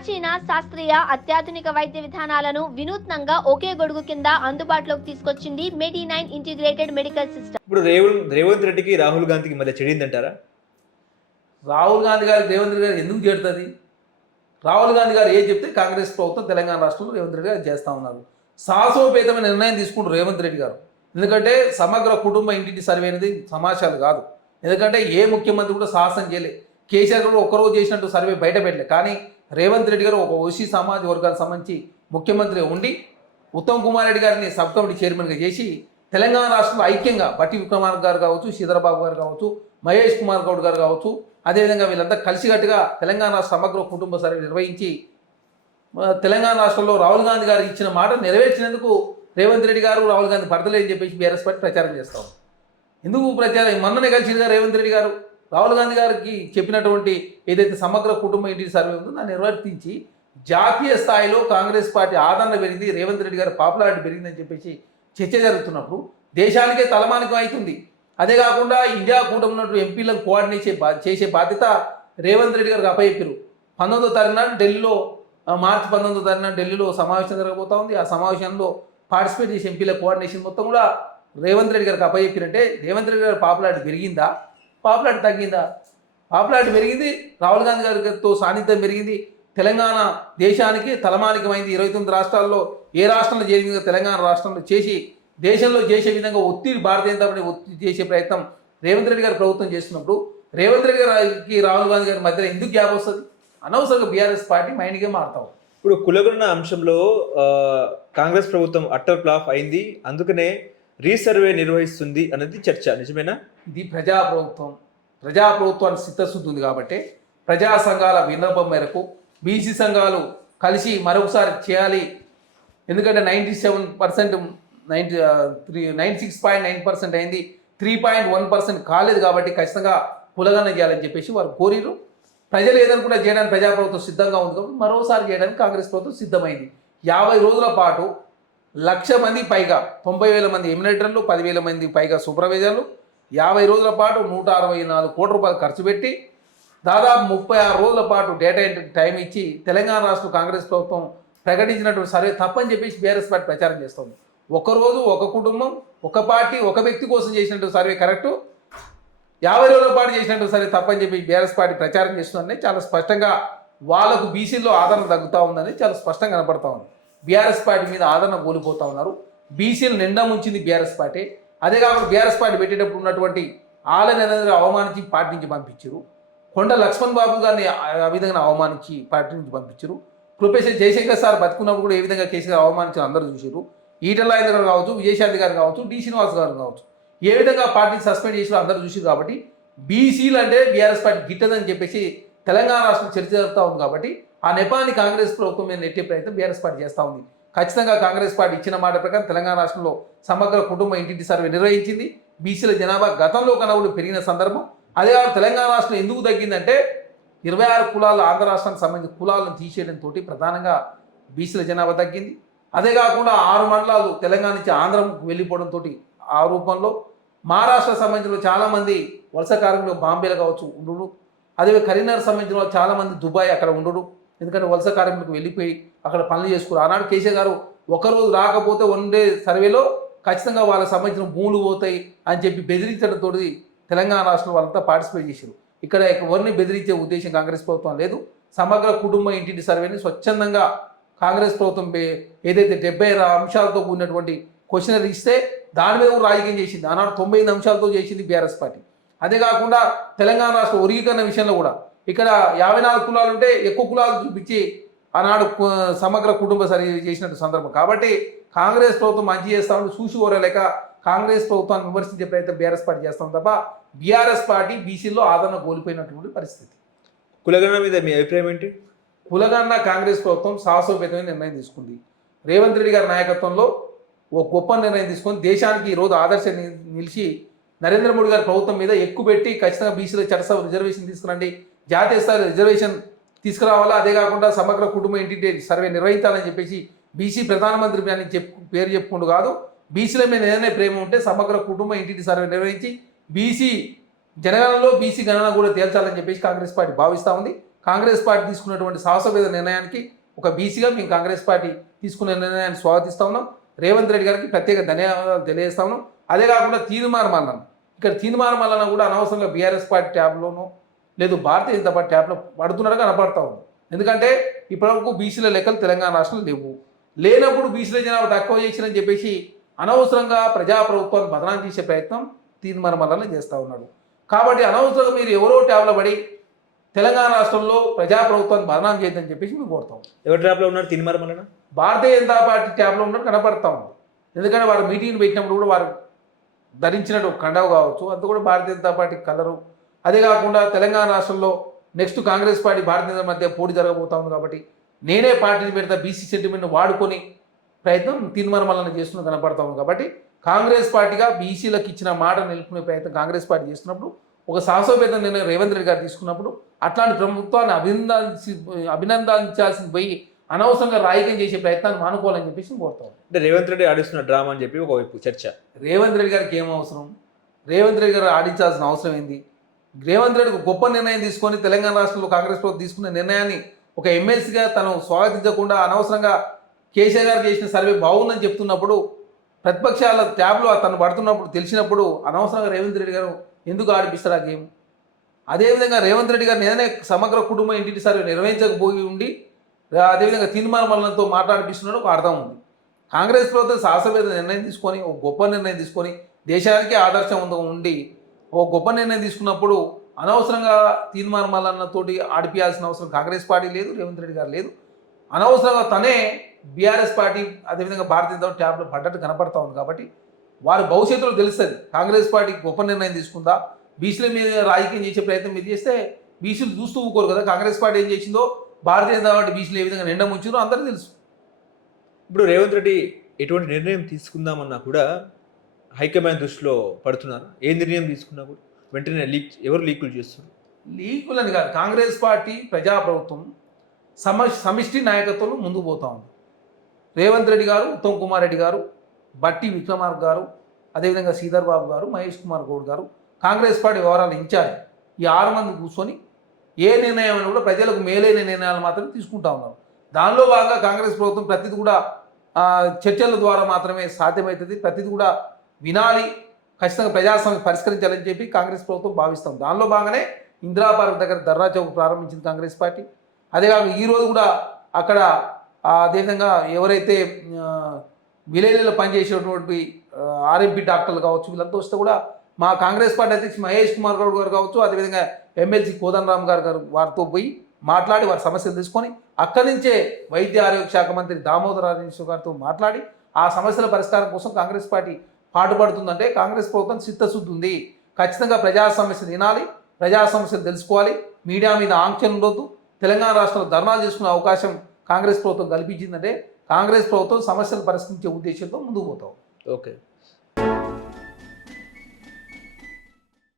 ప్రాచీన శాస్త్రీయ అత్యాధునిక వైద్య విధానాలను వినూత్నంగా ఒకే గొడుగు కింద అందుబాటులోకి తీసుకొచ్చింది మెడి9 ఇంటిగ్రేటెడ్ మెడికల్ సిస్టమ్. ఇప్పుడు రేవంత్ రెడ్డికి రాహుల్ గాంధీకి మధ్య చెడిందంటారా? రాహుల్ గాంధీ గారికి రేవంత్ రెడ్డి గారు ఎందుకు చేరుతుంది? రాహుల్ గాంధీ గారు ఏం చెప్తే కాంగ్రెస్ ప్రభుత్వం తెలంగాణ రాష్ట్రంలో రేవంత్ రెడ్డి గారు చేస్తూ ఉన్నారు. సాహసోపేతమైన నిర్ణయం తీసుకుంటారు రేవంత్ రెడ్డి గారు. ఎందుకంటే సమగ్ర కుటుంబ ఇంటింటి సర్వే అనేది సమాచారాలు కాదు. ఎందుకంటే ఏ ముఖ్యమంత్రి కూడా సాహసం చేయలే. కేసీఆర్ కూడా ఒక్కరోజు చేసినట్టు సర్వే బయట పెట్టలే. కానీ రేవంత్ రెడ్డి గారు ఒక ఓసీ సమాజ వర్గాలకు సంబంధించి ముఖ్యమంత్రి ఉండి ఉత్తమ్ కుమార్ రెడ్డి గారిని సబ్ కమిటీ చైర్మన్గా చేసి తెలంగాణ రాష్ట్రంలో ఐక్యంగా బట్టి విక్రమార్క గారు కావచ్చు, శ్రీధరబాబు గారు కావచ్చు, మహేష్ కుమార్ గౌడ్ గారు కావచ్చు, అదేవిధంగా వీళ్ళంతా కలిసికట్టుగా తెలంగాణ సమగ్ర కుటుంబ సర్వే నిర్వహించి తెలంగాణ రాష్ట్రంలో రాహుల్ గాంధీ గారు ఇచ్చిన మాట నెరవేర్చినందుకు రేవంత్ రెడ్డి గారు రాహుల్ గాంధీ పడతలేదని చెప్పేసి బీఆర్ఎస్ పార్టీ ప్రచారం చేస్తాం. ఎందుకు ప్రచారం? మొన్ననే కలిసిందిగా రేవంత్ రెడ్డి గారు రాహుల్ గాంధీ గారికి చెప్పినటువంటి ఏదైతే సమగ్ర కుటుంబ ఇంటి సర్వే ఉందో దాన్ని నిర్వర్తించి జాతీయ స్థాయిలో కాంగ్రెస్ పార్టీ ఆదరణ పెరిగింది, రేవంత్ రెడ్డి గారి పాపులారిటీ పెరిగిందని చెప్పేసి చర్చ జరుగుతున్నప్పుడు దేశానికే తలమానికం అవుతుంది. అదే కాకుండా ఇండియా కూటమి ఉన్నటువంటి ఎంపీలను కోఆర్డినేట్ చేసే బాధ్యత రేవంత్ రెడ్డి గారికి అప్పచెప్పారు. 19వ తారీఖున ఢిల్లీలో మార్చి 19వ తారీఖున ఢిల్లీలో సమావేశం జరగబోతా ఉంది. ఆ సమావేశంలో పార్టిసిపేట్ చేసే ఎంపీల కోఆర్డినేషన్ మొత్తం కూడా రేవంత్ రెడ్డి గారికి అప్పచెప్పారంటే రేవంత్ రెడ్డి గారి పాపులారిటీ పెరిగిందా, పాపులారిటీ తగ్గిందా? పాపులారిటీ పెరిగింది. రాహుల్ గాంధీ గారితో సాన్నిధ్యం పెరిగింది. తెలంగాణ దేశానికి తలమానికమైంది. 29 రాష్ట్రాల్లో ఏ రాష్ట్రంలో చేసిందో తెలంగాణ రాష్ట్రంలో చేసి దేశంలో చేసే విధంగా ఒత్తిడి భారతీయ జనతా పార్టీ ఒత్తిడి చేసే ప్రయత్నం రేవంత్ రెడ్డి గారు ప్రభుత్వం చేస్తున్నప్పుడు రేవంత్ రెడ్డి గారికి రాహుల్ గాంధీ గారి మధ్యలో ఎందుకు గ్యాప్ వస్తుంది? అనవసరంగా బీఆర్ఎస్ పార్టీ మైండ్గా మారుతాం. ఇప్పుడు కులగణన అంశంలో కాంగ్రెస్ ప్రభుత్వం అట్టర్ ఫ్లాప్ అయింది, అందుకనే రీసర్వే నిర్వహిస్తుంది అనేది చర్చ. నిజమేనా? ఇది ప్రజాప్రభుత్వానికి చిత్తశుద్ధి ఉంది కాబట్టి ప్రజా సంఘాల విన్నపం మేరకు బీసీ సంఘాలు కలిసి మరొకసారి చేయాలి. ఎందుకంటే 97% 96.9% అయింది, 3.1% కాలేదు కాబట్టి ఖచ్చితంగా కులగణన చేయాలని చెప్పేసి వారు కోరిరు. ప్రజలు ఏదనుకుంటే చేయడానికి ప్రజాప్రభుత్వం సిద్ధంగా ఉంది కాబట్టి మరోసారి చేయడానికి కాంగ్రెస్ ప్రభుత్వం సిద్ధమైంది. 50 రోజుల పాటు 1,00,000 మంది పైగా 90,000 మంది ఎమ్యులేటర్లు, 10,000 మంది పైగా సూపర్వైజర్లు 50 రోజుల పాటు 164 కోట్ల రూపాయలు ఖర్చు పెట్టి దాదాపు 36 రోజుల పాటు డేటా ఎంట్రీకి టైం ఇచ్చి తెలంగాణ రాష్ట్ర కాంగ్రెస్ ప్రభుత్వం ప్రకటించినటువంటి సర్వే తప్పని చెప్పేసి బీఆర్ఎస్ పార్టీ ప్రచారం చేస్తుంది. ఒకరోజు ఒక కుటుంబం, ఒక పార్టీ, ఒక వ్యక్తి కోసం చేసినట్టు సర్వే కరెక్టు, 50 రోజుల పాటు చేసినట్టు సర్వే తప్పని చెప్పి బీఆర్ఎస్ పార్టీ ప్రచారం చేస్తుందని చాలా స్పష్టంగా వాళ్ళకు బీసీలో ఆదరణ తగ్గుతూ ఉందని చాలా స్పష్టంగా కనపడతా ఉంది. బీఆర్ఎస్ పార్టీ మీద ఆదరణ కోల్పోతూ ఉన్నారు. బీసీలు నిండా ముంచింది బీఆర్ఎస్ పార్టీ. అదే కాకుండా బీఆర్ఎస్ పార్టీ పెట్టేటప్పుడు ఉన్నటువంటి ఆలయనందరూ అవమానించి పార్టీ నుంచి పంపించారు. కొండ లక్ష్మణ్ బాబు గారిని ఆ విధంగా అవమానించి పార్టీ నుంచి పంపించారు. ప్రొఫెసర్ జయశంకర్ సార్ బతుకున్నప్పుడు కూడా ఏ విధంగా కేసీఆర్ అవమానించారు అందరూ చూసారు. ఈటల రాజేంద్ర గారు కావచ్చు, విజయశాంతి గారు కావచ్చు, డి శ్రీనివాస్ గారు కావచ్చు, ఏ విధంగా పార్టీని సస్పెండ్ చేసారో అందరూ చూసారు. కాబట్టి బీసీలు అంటే బీఆర్ఎస్ పార్టీ గిట్టదని చెప్పేసి తెలంగాణ రాష్ట్రం చర్చ జరుగుతూ ఉంది. కాబట్టి ఆ నెపాన్ని కాంగ్రెస్ ప్రభుత్వం మీద నెట్టే ప్రయత్నం బీఆర్ఎస్ పార్టీ చేస్తూ ఉంది. ఖచ్చితంగా కాంగ్రెస్ పార్టీ ఇచ్చిన మాట ప్రకారం తెలంగాణ రాష్ట్రంలో సమగ్ర కుటుంబ ఇంటింటి సర్వే నిర్వహించింది. బీసీల జనాభా గతంలో కన్నా కూడా పెరిగిన సందర్భం. అదే తెలంగాణ రాష్ట్రం ఎందుకు తగ్గిందంటే 26 కులాలు ఆంధ్ర రాష్ట్రానికి సంబంధించిన కులాలను తీసేయడంతో ప్రధానంగా బీసీల జనాభా తగ్గింది. అదే కాకుండా 6 మండలాలు తెలంగాణ నుంచి ఆంధ్రకు వెళ్ళిపోవడంతో ఆ రూపంలో మహారాష్ట్ర సంబంధించిన చాలామంది వలస కార్మికులు బాంబేలో కావచ్చు ఉండు, అదే కరీంనగర్ సంబంధించిన చాలామంది దుబాయ్ అక్కడ ఉండడు. ఎందుకంటే వలస కార్మికులకు వెళ్ళిపోయి అక్కడ పనులు చేసుకున్నారు. ఆనాడు కేసీఆర్ గారు ఒకరోజు రాకపోతే 1 డే సర్వేలో ఖచ్చితంగా వాళ్ళకి సంబంధించిన భూములు పోతాయి అని చెప్పి బెదిరించడంతో తెలంగాణ రాష్ట్రంలో వాళ్ళంతా పార్టిసిపేట్ చేశారు. ఇక్కడ ఎవరిని బెదిరించే ఉద్దేశం కాంగ్రెస్ ప్రభుత్వం లేదు. సమగ్ర కుటుంబ ఇంటింటి సర్వేని స్వచ్ఛందంగా కాంగ్రెస్ ప్రభుత్వం ఏదైతే 70 అంశాలతో కూడినటువంటి క్వశ్చనర్ ఇస్తే దాని మీద కూడా రాజకీయం చేసింది. ఆనాడు 95 అంశాలతో చేసింది బీఆర్ఎస్ పార్టీ. అదే కాకుండా తెలంగాణ రాష్ట్ర వర్గీకరణ విషయంలో కూడా ఇక్కడ 54 కులాలు ఉంటే ఎక్కువ కులాలు చూపించి ఆనాడు సమగ్ర కుటుంబ సర్వే చేసినట్టు సందర్భం. కాబట్టి కాంగ్రెస్ ప్రభుత్వం మంచి చేస్తా ఉంటే చూసి ఓరలేక కాంగ్రెస్ ప్రభుత్వాన్ని విమర్శించే ప్రయత్నం బీఆర్ఎస్ పార్టీ చేస్తాం తప్ప బీఆర్ఎస్ పార్టీ బీసీలో ఆదరణ కోల్పోయినటువంటి పరిస్థితి. కులగణన మీద మీ అభిప్రాయం ఏంటి? కులగణన కాంగ్రెస్ ప్రభుత్వం సాహసోపేతమైన నిర్ణయం తీసుకుంది. రేవంత్ రెడ్డి గారి నాయకత్వంలో ఒక గొప్ప నిర్ణయం తీసుకొని దేశానికి ఈరోజు ఆదర్శం నిలిచి నరేంద్ర మోడీ గారి ప్రభుత్వం మీద ఎక్కువ పెట్టి ఖచ్చితంగా బీసీలో చట్టసభ రిజర్వేషన్ తీసుకురండి, జాతీయ స్థాయి రిజర్వేషన్ తీసుకురావాలా, అదే కాకుండా సమగ్ర కుటుంబ ఇంటింటి సర్వే నిర్వహించాలని చెప్పేసి బీసీ ప్రధానమంత్రి అని పేరు చెప్పుకుంటూ కాదు, బీసీల మీద ఏదైనా ప్రేమ ఉంటే సమగ్ర కుటుంబ ఇంటింటి సర్వే నిర్వహించి బీసీ జనగణనలో బీసీ గణన కూడా తేల్చాలని చెప్పేసి కాంగ్రెస్ పార్టీ భావిస్తూ ఉంది. కాంగ్రెస్ పార్టీ తీసుకున్నటువంటి సాహసోపేత నిర్ణయానికి ఒక బీసీగా మేము కాంగ్రెస్ పార్టీ తీసుకున్న నిర్ణయాన్ని స్వాగతిస్తా ఉన్నాం. రేవంత్ రెడ్డి గారికి ప్రత్యేక ధన్యవాదాలు తెలియజేస్తా ఉన్నాం. అదే కాకుండా తీర్మాన మల్లన్న, ఇక్కడ తీర్మాన మల్లన్న కూడా అనవసరంగా బీఆర్ఎస్ పార్టీ ట్యాబ్లోనూ లేదు భారతీయ జనతా పార్టీ ట్యాబ్లో పడుతున్నట్టుగా కనపడతా ఉంది. ఎందుకంటే ఇప్పటివరకు బీసీల లెక్కలు తెలంగాణ రాష్ట్రంలో లేవు. లేనప్పుడు బీసీల జనాభా తక్కువ చేసినని చెప్పేసి అనవసరంగా ప్రజాప్రభుత్వాన్ని బదనాం చేసే ప్రయత్నం తీర్మాన మల్లన్న చేస్తూ ఉన్నాడు. కాబట్టి అనవసరంగా మీరు ఎవరో ట్యాబ్లో పడి తెలంగాణ రాష్ట్రంలో ప్రజాప్రభుత్వాన్ని బదనాం చేయొద్దని చెప్పేసి మేము కోరుతాం. ఎవరి ట్రాప్లో ఉన్నారు తీన్మార్ మల్లన్న? భారతీయ జనతా పార్టీ ట్యాబ్లో ఉన్నట్టు కనపడతా ఉంది. ఎందుకంటే వారు మీటింగ్ పెట్టినప్పుడు కూడా వారు ధరించినట్టు కండవ కావచ్చు, అంత కూడా భారతీయ జనతా పార్టీ కలరు. అదే కాకుండా తెలంగాణ రాష్ట్రంలో నెక్స్ట్ కాంగ్రెస్ పార్టీ భారతీయ జనతా మధ్య పోటీ జరగబోతా ఉంది. కాబట్టి నేనే పార్టీని పెడతా బీసీ సెంటిమెంట్ని వాడుకొని ప్రయత్నం తీర్మాన మల్లన్న చేస్తున్న కనపడతా ఉంది. కాబట్టి కాంగ్రెస్ పార్టీగా బీసీలకు ఇచ్చిన మాట నిలుపుకునే ప్రయత్నం కాంగ్రెస్ పార్టీ చేస్తున్నప్పుడు ఒక సాహసోపేత నిర్ణయం రేవంత్ రెడ్డి గారు తీసుకున్నప్పుడు అట్లాంటి ప్రభుత్వాన్ని అభినందించాల్సింది పోయి అనవసరంగా రాజకీయం చేసే ప్రయత్నాన్ని మానుకోవాలని చెప్పేసి కోరుతాం. అంటే రేవంత్ రెడ్డి ఆడిస్తున్న డ్రామా అని చెప్పి ఒకవైపు చర్చ. రేవంత్ రెడ్డి గారికి ఏం అవసరం? రేవంత్ రెడ్డి గారు ఆడించాల్సిన అవసరం ఏంది? రేవంత్ రెడ్డి ఒక గొప్ప నిర్ణయం తీసుకొని తెలంగాణ రాష్ట్రంలో కాంగ్రెస్ ప్రభుత్వం తీసుకున్న నిర్ణయాన్ని ఒక ఎమ్మెల్సీగా తను స్వాగతించకుండా అనవసరంగా కేసీఆర్ గారు చేసిన సర్వే బాగుందని చెప్తున్నప్పుడు ప్రతిపక్షాల ట్యాబ్లో తను పడుతున్నప్పుడు తెలిసినప్పుడు అనవసరంగా రేవంత్ రెడ్డి గారు ఎందుకు ఆడిపిస్తారు ఆ గేమ్? అదేవిధంగా రేవంత్ రెడ్డి గారు నేనే సమగ్ర కుటుంబ ఇంటింటి సర్వే నిర్వహించకపోయి ఉండి అదేవిధంగా తీర్మాన మల్లన్నతో మాట్లాడిపిస్తున్నాడు ఒక అర్థం ఉంది. కాంగ్రెస్ ప్రభుత్వం సాహసోపేత నిర్ణయం తీసుకొని ఒక గొప్ప నిర్ణయం తీసుకొని దేశానికి ఆదర్శం ఉండి ఒక గొప్ప నిర్ణయం తీసుకున్నప్పుడు అనవసరంగా తీర్మాన మల్లన్నతోటి ఆడిపియాల్సిన అవసరం కాంగ్రెస్ పార్టీ లేదు, రేవంత్ రెడ్డి గారు లేదు. అనవసరంగా తనే బీఆర్ఎస్ పార్టీ అదేవిధంగా భారతీయ జనతా ట్యాబ్లో పడ్డట్టు కనపడతా ఉంది. కాబట్టి వారి భవిష్యత్తులో తెలుస్తుంది కాంగ్రెస్ పార్టీ గొప్ప నిర్ణయం తీసుకుందా, బీసీల మీద రాజకీయం చేసే ప్రయత్నం మీరు చేస్తే బీసీలు చూస్తూ ఊరుకోరు కదా. కాంగ్రెస్ పార్టీ ఏం చేసిందో, భారతీయ జనతా పార్టీ బీసీలు ఏ విధంగా నిండా ముంచారో అందరికీ తెలుసు. ఇప్పుడు రేవంత్ రెడ్డి ఎటువంటి నిర్ణయం తీసుకుందామన్నా కూడా హైకమాండ్ దృష్టిలో పడుతున్నారు. ఏ నిర్ణయం తీసుకున్నా కూడా వెంటనే ఎవరు లీకులు చేస్తున్నారు? లీకులని కాదు, కాంగ్రెస్ పార్టీ ప్రజాప్రభుత్వం సమిష్టి నాయకత్వంలో ముందుకు పోతా ఉంది. రేవంత్ రెడ్డి గారు, ఉత్తమ్ కుమార్ రెడ్డి గారు, బట్టి విక్రమార్క గారు, అదేవిధంగా శ్రీధర్ బాబు గారు, మహేష్ కుమార్ గౌడ్ గారు కాంగ్రెస్ పార్టీ వ్యవహారాలు ఇన్ఛార్జ్ ఈ 6 మంది కూర్చొని ఏ నిర్ణయం అయినా కూడా ప్రజలకు మేలైన నిర్ణయాలు మాత్రమే తీసుకుంటా ఉన్నారు. దానిలో భాగంగా కాంగ్రెస్ ప్రభుత్వం ప్రతిది కూడా చర్చల ద్వారా మాత్రమే సాధ్యమవుతుంది, ప్రతిది కూడా వినాలి, ఖచ్చితంగా ప్రజా సమస్య పరిష్కరించాలని చెప్పి కాంగ్రెస్ ప్రభుత్వం భావిస్తాం. దానిలో భాగంగానే ఇందిరా పార్క్ దగ్గర ధర్నా చౌక్ ప్రారంభించింది కాంగ్రెస్ పార్టీ. అదేకాక ఈరోజు కూడా అక్కడ అదేవిధంగా ఎవరైతే విలేజ్లో పనిచేసేటువంటి ఆర్ఎంపీ డాక్టర్లు కావచ్చు వీళ్ళంతా వస్తే కూడా మా కాంగ్రెస్ పార్టీ అధ్యక్షుడు మహేష్ కుమార్ గౌడ్ గారు కావచ్చు, అదేవిధంగా ఎమ్మెల్సీ కోదండరామ్ గారు వారితో పోయి మాట్లాడి వారి సమస్యలు తీసుకొని అక్కడి నుంచే వైద్య ఆరోగ్య శాఖ మంత్రి దామోదర రాజేశ్వర గారితో మాట్లాడి ఆ సమస్యల పరిష్కారం కోసం కాంగ్రెస్ పార్టీ పాటుపడుతుందంటే కాంగ్రెస్ ప్రభుత్వం చిత్తశుద్ధి ఉంది. ఖచ్చితంగా ప్రజా సమస్యలు వినాలి, ప్రజా సమస్యలు తెలుసుకోవాలి, మీడియా మీద ఆంక్షలు ఉండొద్దు, తెలంగాణ రాష్ట్రంలో ధర్నాలు చేసుకునే అవకాశం కాంగ్రెస్ ప్రభుత్వం కల్పించిందంటే కాంగ్రెస్ ప్రభుత్వం సమస్యలు పరిష్కరించే ఉద్దేశంతో ముందుకు పోతాం. ఓకే.